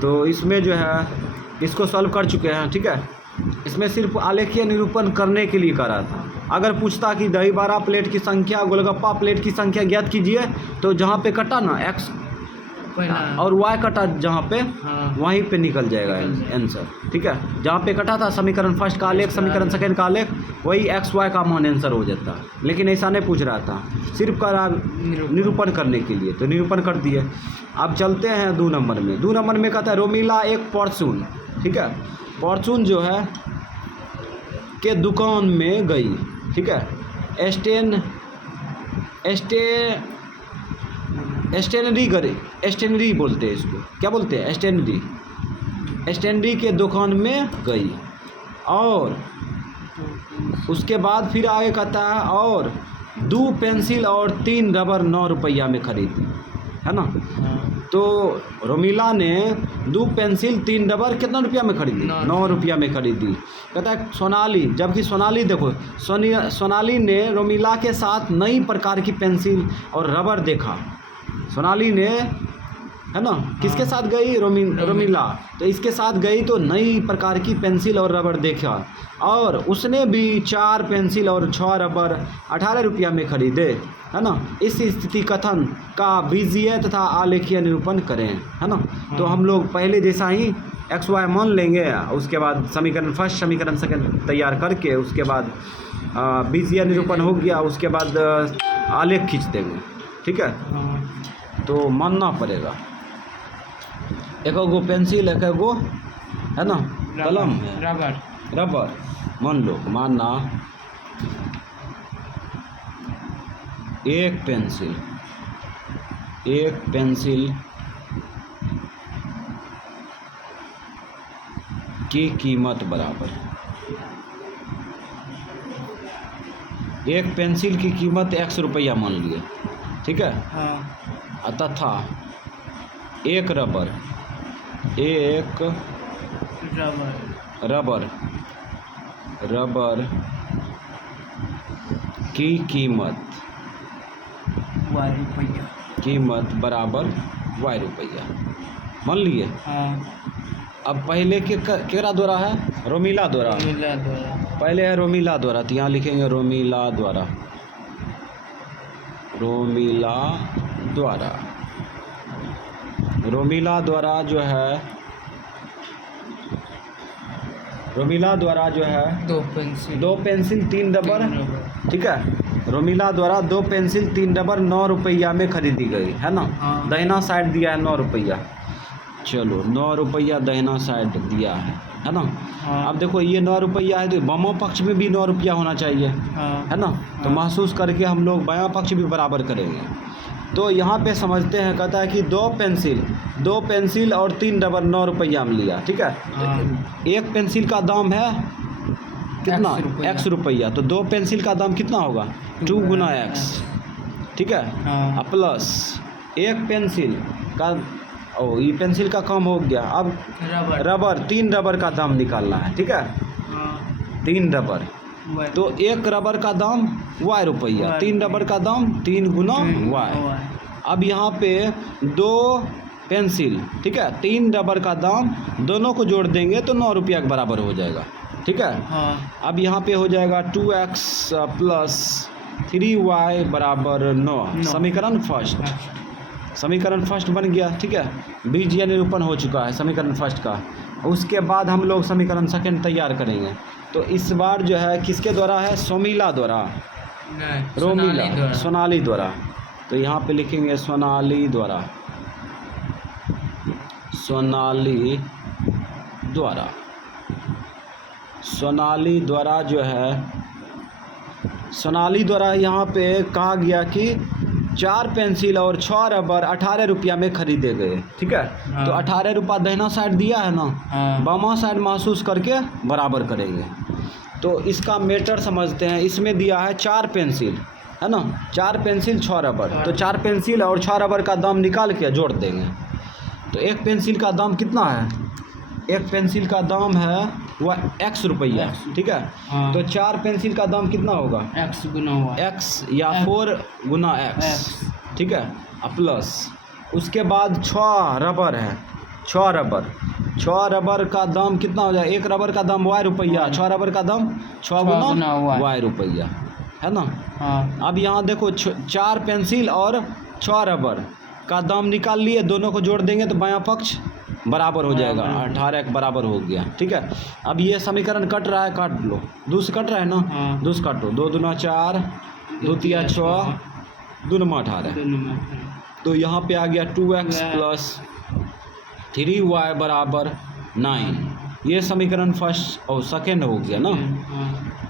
तो इसमें जो है इसको सॉल्व कर चुके हैं, ठीक है। इसमें सिर्फ आलेखीय निरूपण करने के लिए करा था। अगर पूछता कि दही बड़ा प्लेट की संख्या, गोलगप्पा प्लेट की संख्या ज्ञात कीजिए, तो जहाँ पे कटा ना एक्स और वाई कटा जहाँ पे, वहीं पे निकल जाएगा आंसर, ठीक है। जहाँ पे कटा था समीकरण फर्स्ट का आलेख, समीकरण सेकंड का आलेख, वही एक्स वाई का मान आंसर हो जाता। लेकिन ऐसा नहीं पूछ रहा था, सिर्फ करा निरूपण करने के लिए, तो निरूपण कर दिए। अब चलते हैं 2 नंबर में। 2 नंबर में कहता है रोमिला एक फॉर्चून, ठीक है, फॉर्चून जो है के दुकान में गई, ठीक है। स्टेनरी बोलते हैं इसको, क्या बोलते हैं, स्टेनरी के दुकान में गई, और उसके बाद फिर आगे कहता है और 2 पेंसिल और 3 रबर 9 रुपया में खरीदी, है ना। तो रोमिला ने 2 पेंसिल 3 रबर कितना रुपया में खरीदी, 9 रुपया में खरीदी। कहता है सोनाली, जबकि सोनाली देखो, सोनाली ने रोमिला के साथ नई प्रकार की पेंसिल और रबर देखा। सोनाली ने, है ना, किसके साथ गई, रोमिला, तो इसके साथ गई तो नई प्रकार की पेंसिल और रबर देखा, और उसने भी 4 पेंसिल और 6 रबर 18 रुपया में खरीदे, है ना। इस स्थिति कथन का बीजीय तथा आलेखीय निरूपण करें, है ना। तो हम लोग पहले जैसा ही एक्स वाई मान लेंगे, उसके बाद समीकरण फर्स्ट समीकरण सेकंड तैयार करके, उसके बाद बीजीय निरूपण हो गया, उसके बाद आलेख खींच देंगे, ठीक है। तो मानना पड़ेगा, एक गो पेंसिल, एक गो, है ना, कलम है, रबर मान लो, मानना एक पेंसिल की कीमत बराबर, एक पेंसिल की कीमत x रुपया मान लिए, ठीक है। तथा एक रबर की कीमत बराबर y रुपया मान लिए। अब पहले के केरा द्वारा है, रोमिला द्वारा, पहले है रोमिला द्वारा, तो यहाँ लिखेंगे रोमिला द्वारा, जो है 2 पेंसिल 3 रबर, ठीक है। रोमिला द्वारा 2 पेंसिल 3 रबर 9 रुपया में खरीदी गई, है ना। दाहिना साइड दिया है 9 रुपया, चलो 9 रुपया दाहिना साइड दिया है ना। अब देखो ये 9 रुपया है, तो बामा पक्ष में भी 9 रुपया होना चाहिए, है ना। तो महसूस करके हम लोग बायां पक्ष भी बराबर करेंगे। तो यहाँ पे समझते हैं, कहता है कि 2 पेंसिल और 3 रबर 9 रुपया में लिया, ठीक है। तो एक पेंसिल का दाम है कितना, x रुपया, तो 2 पेंसिल का दाम कितना होगा, 2 गुना x, ठीक है। प्लस एक पेंसिल का, ये पेंसिल का काम हो गया। अब रबर 3 रबर का दाम निकालना है, ठीक है। 3 रबर, तो एक रबर का दाम y रुपया, 3 रबर का दाम 3 गुना y। अब यहाँ पे 2 पेंसिल, ठीक है, 3 रबर का दाम, दोनों को जोड़ देंगे तो 9 रुपया के बराबर हो जाएगा, ठीक है। अब यहाँ पे हो जाएगा 2x प्लस 3y बराबर 9, समीकरण फर्स्ट बन गया, ठीक है। बीजीय निरूपण हो चुका है समीकरण फर्स्ट का। उसके बाद हम लोग समीकरण सेकंड तैयार करेंगे। तो इस बार जो है किसके द्वारा है, सोमिला द्वारा, सोनाली द्वारा। तो यहाँ पे लिखेंगे सोनाली द्वारा, जो है, सोनाली द्वारा यहाँ पे कहा गया कि 4 पेंसिल और 6 रबर 18 रुपया में खरीदे गए, ठीक है। तो 18 रुपया दाहिना साइड दिया है ना, बामा साइड महसूस करके बराबर करेंगे। तो इसका मेटर समझते हैं। इसमें दिया है 4 पेंसिल, है ना, 4 पेंसिल 6 रबर, तो 4 पेंसिल और 6 रबर का दाम निकाल के जोड़ देंगे। तो एक पेंसिल का दाम कितना है, एक पेंसिल का दाम है वह x रुपया, ठीक है। तो 4 पेंसिल का दाम कितना होगा, x गुना y, x या 4 गुना x, ठीक है। प्लस उसके बाद 6 रबर है, 6 रबर का दाम कितना हो जाए? 1 रबर का दाम y रुपया, 6 रबर का दाम 6 गुना y रुपया, है ना। हाँ। अब यहाँ देखो 4 पेंसिल और 6 रबर का दाम निकाल लिए, दोनों को जोड़ देंगे तो बायां पक्ष बराबर हो जाएगा, 18 के बराबर हो गया। ठीक है, अब ये समीकरण कट रहा है, काट लो। 2 से कट रहा है ना, हाँ। 2 से काटो, 2 दूना 4, 2 तिया 6, 2 नमा 18। तो यहाँ पे आ गया 2x प्लस 3y बराबर 9। ये समीकरण फर्स्ट और सेकेंड हो गया ना।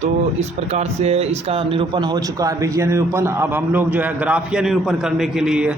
तो इस प्रकार से इसका निरूपण हो चुका है, बीजीय निरूपण। अब हम लोग जो है ग्राफीय निरूपण करने के लिए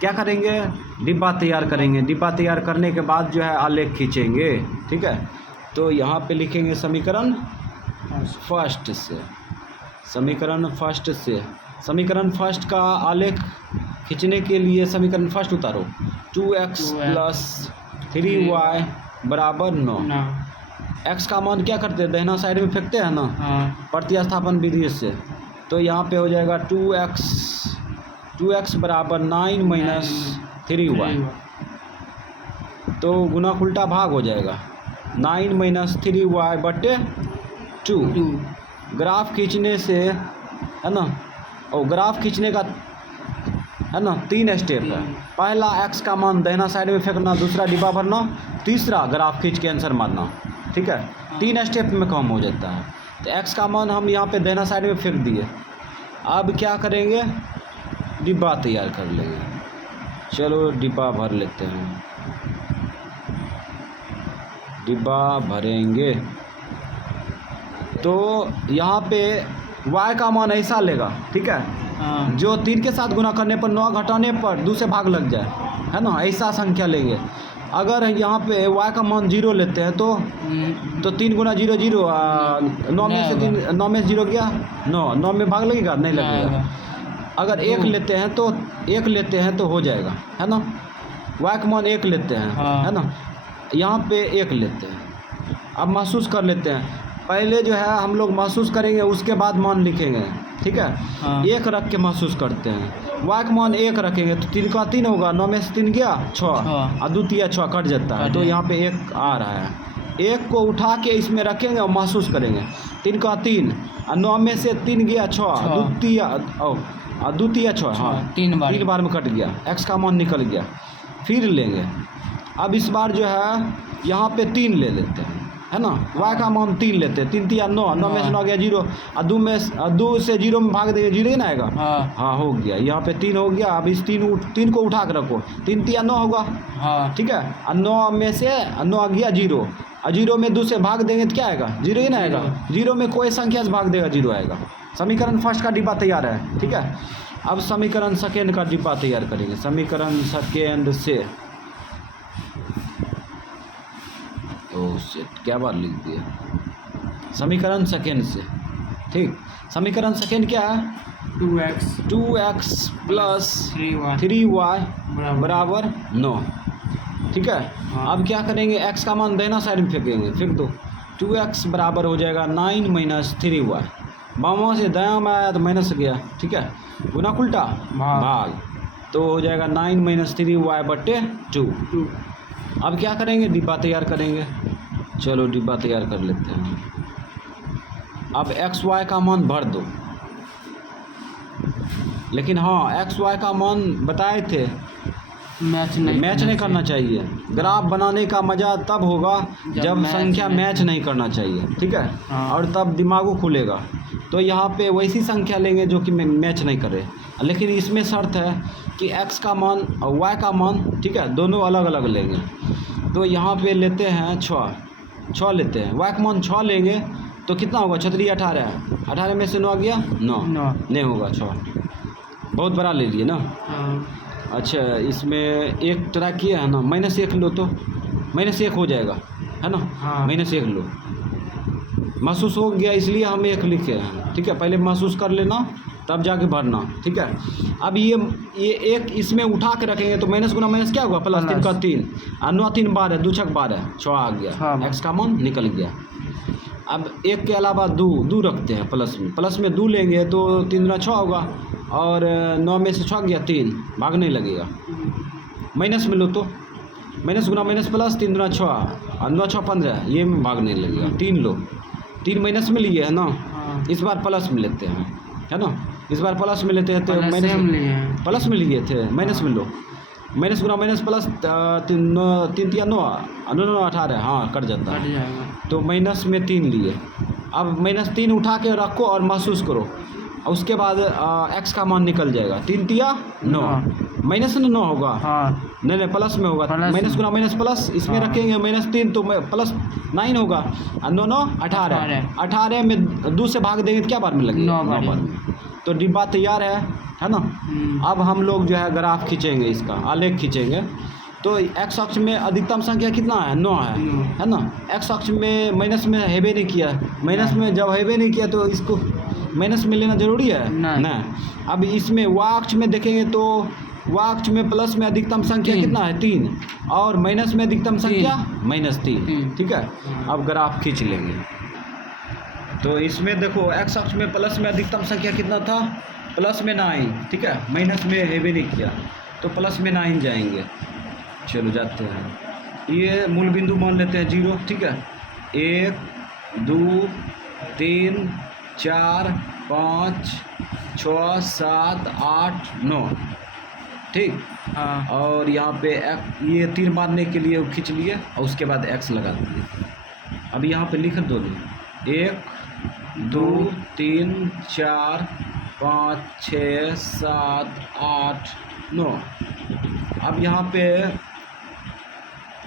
क्या करेंगे? डिब्बा तैयार करेंगे। डिब्बा तैयार करने के बाद जो है आलेख खींचेंगे। ठीक है, तो यहाँ पे लिखेंगे समीकरण फर्स्ट से, समीकरण फर्स्ट का आलेख खींचने के लिए समीकरण फर्स्ट उतारो। 2x प्लस 3y बराबर 9। x का मान क्या करते हैं? दाहिना साइड में फेंकते हैं ना, प्रतिस्थापन विधि से। तो यहाँ पे हो जाएगा 2x बराबर 9 माइनस 3y। तो गुना उल्टा भाग हो जाएगा, 9 माइनस 3y बटे 2। ग्राफ खींचने से, है ना, और ग्राफ खींचने का, है ना, 3 स्टेप है। पहला x का मान दाहिना साइड में फेंकना, दूसरा डिब्बा भरना, तीसरा ग्राफ खींच के आंसर मारना। ठीक है, 3 स्टेप में काम हो जाता है। तो x का मान हम यहाँ पे दाहिना साइड में फेंक दिए। अब क्या करेंगे? डिब्बा तैयार कर लेंगे। चलो डिब्बा भर लेते हैं, डिब्बा भरेंगे। तो यहाँ पे y का मान ऐसा लेगा, ठीक है, जो 3 के साथ गुना करने पर 9 घटाने पर 2 से भाग लग जाए, है ना, ऐसा संख्या लेंगे। अगर यहाँ पे y का मान 0 लेते हैं तो 3 गुना 0 0, 9 में से 3, 9 में से 0 गया 9 में भाग लगेगा? नहीं लगेगा। अगर 1 लेते हैं तो 1 लेते हैं तो हो जाएगा, है ना। y का मान 1 लेते हैं, है ना, यहाँ पे 1 लेते हैं। अब महसूस कर लेते हैं। पहले जो है हम लोग महसूस करेंगे, उसके बाद मान लिखेंगे। ठीक है, 1 रख के महसूस करते हैं। y का मान 1 रखेंगे तो 3 का 3 होगा, 9 में से 3 गया 6, और 2 तिया 6 कट जाता है। तो यहाँ पे 1 आ रहा है। 1 को उठा के इसमें रखेंगे और महसूस करेंगे। 3 का 3, और 9 में से 3 गया 6, 2 तिया 6, हाँ, 3 बार में कट गया, x का मान निकल गया। फिर लेंगे। अब इस बार जो है यहाँ पे 3 ले लेते हैं, है ना। y का मान 3 लेते हैं, 3 तिया 9, 9 में से 9 गया 0, और 2 से 0 में भाग देंगे, 0 ही ना आएगा। हाँ, हो गया। यहाँ पे 3 हो गया। अब इस 3 को उठा के रखो, 3 तिया 9 होगा। ठीक है, और 9 में से 9 गया 0, और 0 में 2 से भाग देंगे तो क्या आएगा? 0 ही ना आएगा। 0 में कोई संख्या से भाग देगा 0 आएगा। समीकरण फर्स्ट का डिब्बा तैयार है। ठीक है, अब समीकरण सेकेंड का डिब्बा तैयार करेंगे। समीकरण सेकेंड से, क्या बार लिख दिया? समीकरण सेकेंड से, ठीक। समीकरण सेकेंड क्या है? 2x प्लस 3y बराबर 9। ठीक है, अब क्या करेंगे? x का मान दाहिना साइड में फेंकेंगे, फेंक दो। 2x बराबर हो जाएगा 9 माइनस 3y। बामा से दायां में आया तो माइनस गया। ठीक है, गुना उल्टा भाग, तो हो जाएगा 9 माइनस 3y बटे 2। अब क्या करेंगे? डिब्बा तैयार करेंगे। चलो डिब्बा तैयार कर लेते हैं। अब एक्स वाई का मान भर दो, लेकिन हाँ, एक्स वाई का मान बताए थे, मैच नहीं करना चाहिए। ग्राफ बनाने का मज़ा तब होगा जब संख्या मैच नहीं करना चाहिए। ठीक है, और तब दिमागो खुलेगा। तो यहाँ पे वैसी संख्या लेंगे जो कि मैच नहीं करे, लेकिन इसमें शर्त है कि x का मान और y का मान, ठीक है, दोनों अलग अलग लेंगे। तो यहाँ पे लेते हैं 6 लेते हैं। y का मान 6 लेंगे तो कितना होगा? 18 है। 18 में से 9 गया 9 नहीं होगा 6, बहुत बड़ा ले लिए ना। अच्छा, इसमें एक ट्राई किया है ना, -1 लो तो -1 हो जाएगा, है ना। -1 लो, महसूस हो गया इसलिए हम 1 लिखे हैं। ठीक है, पहले महसूस कर लेना तब जाके भरना। ठीक है, अब ये एक इसमें उठा के रखेंगे तो माइनस गुना माइनस क्या होगा? प्लस। 3 का 3, 9 3 12, 2 6 12, 6 आ गया। x का मान निकल गया। अब 1 के अलावा 2 रखते हैं प्लस में 2 लेंगे तो 3 गुना 6 होगा, और 9 में से 6 गया 3, भाग नहीं लगेगा। माइनस में लो तो माइनस गुना माइनस प्लस, 3 दूना 6 और 9 6 15, ये में भागने लगेगा। 3 लो, 3 माइनस में लिए है ना, हाँ। इस बार प्लस में लेते हैं, है ना, इस बार प्लस में लेते हैं तो प्लस माइनस से हम लिए हैं। प्लस में लिए थे, माइनस में लो। माइनस गुना माइनस प्लस, 3 3 9 9 18, हाँ कट जाता कट है। जाएगा। तो माइनस में 3 लिए। अब -3 उठा के रखो और महसूस करो, और उसके बाद x का मान निकल जाएगा। 3 तिया 9, माइनस में 9 होगा, हाँ नहीं प्लस में होगा। प्लस माइनस में। गुना माइनस प्लस, इसमें हाँ। रखेंगे -3 तो प्लस 9 होगा, और 9 9 18, 18 में 2 से भाग देंगे तो क्या बार में लगेगा? 9 बार में। तो डिब्बा तैयार है ना। अब हम लोग जो है ग्राफ खींचेंगे, इसका आलेख खींचेंगे। तो x अक्ष में अधिकतम संख्या कितना है? 9 है ना। x अक्ष में माइनस में हेबे नहीं किया, माइनस में जब हेबे नहीं किया तो इसको माइनस में लेना जरूरी है नहीं। अब इसमें y अक्ष में देखेंगे तो y अक्ष में प्लस में अधिकतम संख्या 3 कितना है? 3, और माइनस में अधिकतम संख्या -3। 3। ठीक है, अब ग्राफ खींच लेंगे। तो इसमें देखो x अक्ष में प्लस में अधिकतम संख्या कितना था? प्लस में 9, ठीक है, माइनस में हेबे नहीं किया तो प्लस में 9 जाएंगे। चलो जाते हैं, ये मूल बिंदु मान लेते हैं 0, ठीक है। 1 2 3 4 5 6 7 8 9, ठीक। हाँ। और यहाँ पे ये तीर मारने के लिए खींच लिए और उसके बाद x लगा दिए। अब यहाँ पे लिख दो, 1 2 3 4 5 6 7 8 9। अब यहाँ पे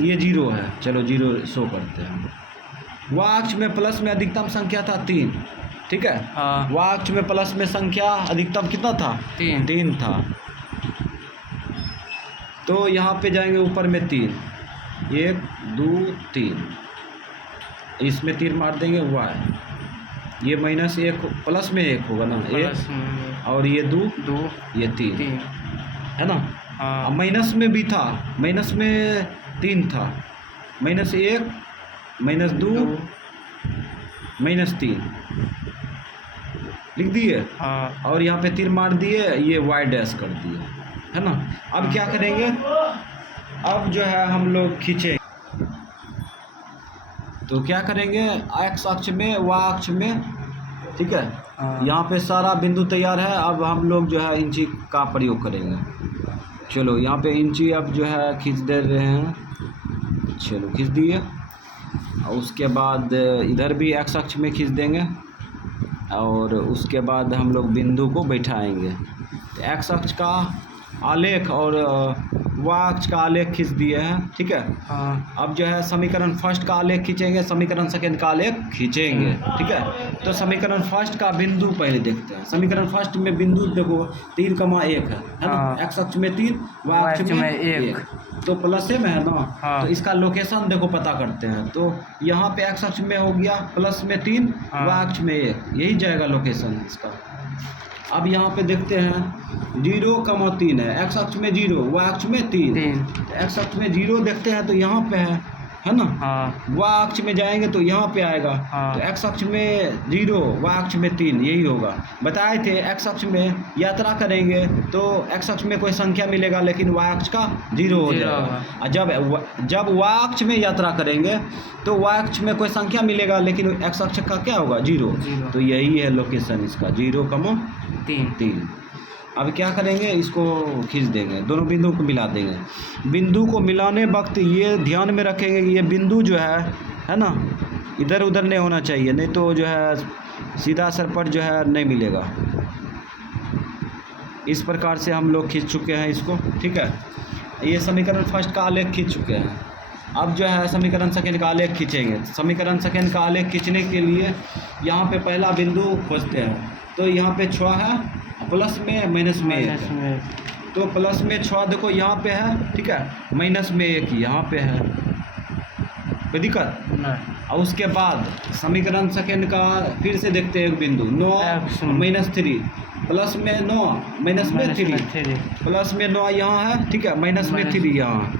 ये 0 है, चलो 0 शो करते हैं। y अक्ष में प्लस में अधिकतम संख्या था 3, ठीक है। हाँ। y अक्ष में प्लस में संख्या अधिकतम कितना था? 3 था। तो यहाँ पे जाएंगे ऊपर में 3, 1 2 3, इसमें तीर मार देंगे y, ये -1 प्लस में 1 होगा ना, 1 और ये 2 ये 3 है ना। हाँ। अब माइनस में भी था, माइनस में 3 था, -1 -2 -3 लिख दिए। हाँ। और यहाँ पे तीर मार दिए, ये y डैश कर दिए, है ना। अब क्या करेंगे? अब जो है हम लोग खींचेंगे, तो क्या करेंगे? x अक्ष में y अक्ष में, ठीक है। हाँ। यहाँ पे सारा बिंदु तैयार है। अब हम लोग जो है इंची का प्रयोग करेंगे। चलो यहाँ पे इंची अब जो है खींच दे रहे हैं, चलो खींच दिए। और उसके बाद इधर भी x अक्ष में खींच देंगे, और उसके बाद हम लोग बिंदु को बैठाएंगे। तो x अक्ष का आलेख और y अक्ष का आलेख खींच दिए हैं, ठीक है। हाँ। अब जो है समीकरण फर्स्ट का आलेख खींचेंगे, समीकरण सेकंड का आलेख खींचेंगे, ठीक है। तो समीकरण फर्स्ट का बिंदु पहले देखते हैं। समीकरण फर्स्ट में बिंदु देखो 3,1 है ना। हाँ। x अक्ष में 3, y अक्ष में 1, तो प्लस में है ना। हाँ। तो इसका लोकेशन देखो पता करते हैं। तो यहाँ पे x अक्ष में हो गया प्लस में 3, हाँ। y अक्ष में 1, यही जाएगा लोकेशन इसका। अब यहाँ पे देखते हैं 0,3 है, x अक्ष में 0, y अक्ष में 3। x अक्ष में 0 देखते हैं तो यहाँ पे है ना। हाँ। y अक्ष में जाएंगे तो यहाँ पे आएगा। हाँ। तो x अक्ष में 0, y अक्ष में 3, यही होगा। बताए थे x अक्ष में यात्रा करेंगे तो x अक्ष में कोई संख्या मिलेगा, लेकिन y अक्ष का 0 हो जाएगा। और जब y अक्ष में यात्रा करेंगे तो y अक्ष में कोई संख्या मिलेगा, लेकिन x अक्ष का क्या होगा? 0। तो यही है लोकेशन इसका, 0,3। अब क्या करेंगे? इसको खींच देंगे, दोनों बिंदु को मिला देंगे। बिंदु को मिलाने वक्त ये ध्यान में रखेंगे कि ये बिंदु जो है ना, इधर उधर नहीं होना चाहिए, नहीं तो जो है सीधा सर पर जो है नहीं मिलेगा। इस प्रकार से हम लोग खींच चुके हैं इसको, ठीक है। ये समीकरण फर्स्ट का आलेख खींच चुके हैं। अब जो है समीकरण सेकंड का आलेख खींचेंगे। समीकरण सेकंड का आलेख खींचने के लिए यहाँ पे पहला बिंदु खोजते हैं। तो यहाँ पे 6 है, प्लस में माइनस में 1 है। तो प्लस में 6 देखो यहाँ पे है, ठीक है, माइनस में 1 यहाँ पे है, कोई दिक्कत नहीं। और उसके बाद समीकरण सेकंड का फिर से देखते हैं एक बिंदु 9 -3, प्लस में 9 माइनस में 3, प्लस में 9 यहाँ है, ठीक है, माइनस में 3 यहाँ,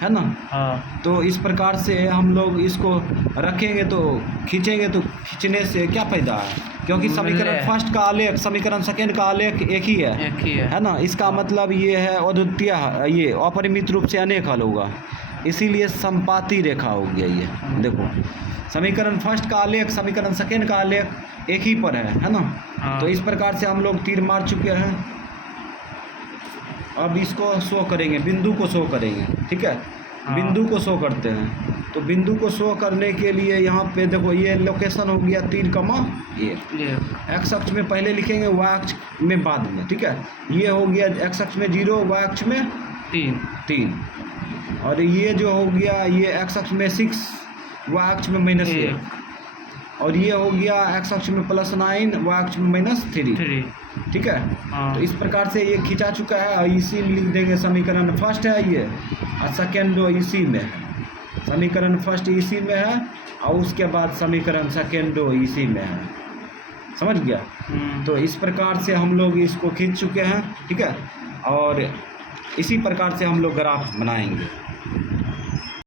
है ना। हाँ। तो इस प्रकार से हम लोग इसको रखेंगे तो खींचेंगे तो खींचने से क्या फायदा है, क्योंकि समीकरण फर्स्ट का आलेख समीकरण सेकेंड का आलेख एक ही है ना। इसका मतलब ये है अद्वितीय, ये अपरिमित रूप से अनेक हल होगा, इसीलिए संपाती रेखा हो गया ये। देखो समीकरण फर्स्ट का आलेख समीकरण सेकेंड का आलेख एक ही पर है ना। हाँ। तो इस प्रकार से हम लोग तीर मार चुके हैं। अब इसको शो करेंगे, बिंदु को शो करेंगे, ठीक है। हाँ। बिंदु को शो करते हैं। तो बिंदु को शो करने के लिए यहाँ पे देखो ये लोकेशन हो गया 3,1। एक्स अक्ष में पहले लिखेंगे, वाई अक्ष में बाद में, ठीक है। ये हो गया एक्स अक्ष में 0, वाई अक्ष में 3। और ये जो हो गया ये एक्स अक्ष में 6, वाई अक्ष में -1। और ये हो गया एक्स अक्ष में +9, वाई अक्ष में -3, ठीक है। हाँ। तो इस प्रकार से ये खींचा चुका है और इसी में लिख देंगे समीकरण फर्स्ट है ये, और सेकेंड इसी में है। समीकरण फर्स्ट इसी में है और उसके बाद समीकरण सेकेंड इसी में है, समझ गया। तो इस प्रकार से हम लोग इसको खींच चुके हैं, ठीक है। और इसी प्रकार से हम लोग ग्राफ बनाएंगे।